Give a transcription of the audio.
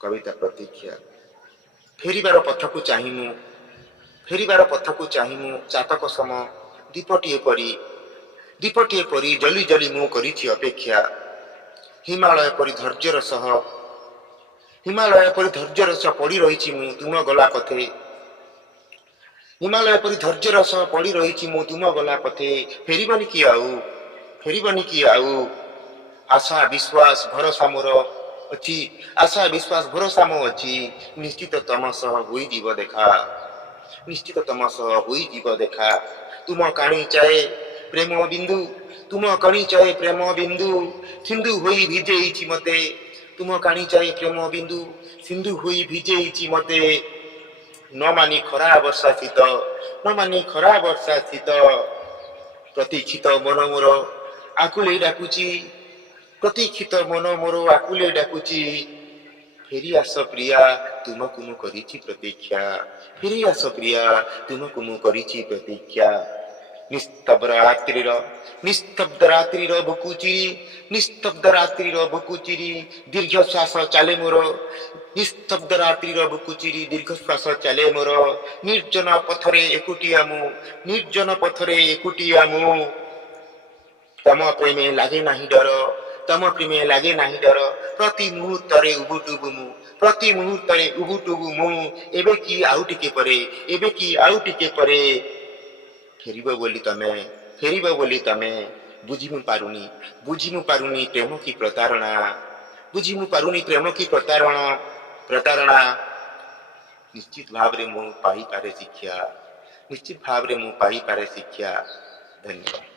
कविता प्रतीक्षा फेरिबार पथकु चाहिमु फेरिबार पथकु चाहिमु चातक सम दीपटीए परी जली जली मु करिछि अपेक्षा हिमालय परी धैर्यर सह हिमालय परी धैर्यर सह पड़ी रहिछि मु तुम गला पथे हिमालय परी धैर्यर सह पड़ी रहिछि मु तुम गला पथे फेरिबनी कि आउ आशा विश्वास भरोसा मोर अच्छी आशा विश्वास भरोसा मो अच्छी निश्चित तम सह होई जीव देखा निश्चित तम सह होई जीव देखा तुम काणी चाहे प्रेम बिंदु तुम कणी चाहे प्रेम बिंदु सिंधु होई भिजेइछि मते तुम काणी चाहे प्रेम बिंदु सिंधु होई भिजेइछि मते न मानी खरा वर्षा शीत न मानी खरा वर्षा शीत प्रतीक्षित मन मोर आकुले डाकुची प्रतीक्षित मन मोर आकुले डाकुची फेरी आस प्रिया तुमको मु करिछि प्रतीक्षा फेरी आस प्रिया तुमको मु करिछि प्रतीक्षा निस्तब्ध रात्रिर बुकुचिरी दीर्घ श्वास चले मोर निस्तब्ध रात्रिर बुकुचिरी दीर्घ श्वास चले मोर निर्जन पथरे एकुटिया मु तम प्रेमे लागे नाही डर प्रति मुहूर्तरे उबुटुबु मु एबे कि आउ टिके परे फेरिब बोली तमे बुझिमु पारुनी प्रेम की प्रतारणा निश्चित भावरे मु पाई पारे शिक्षा धन्यवाद।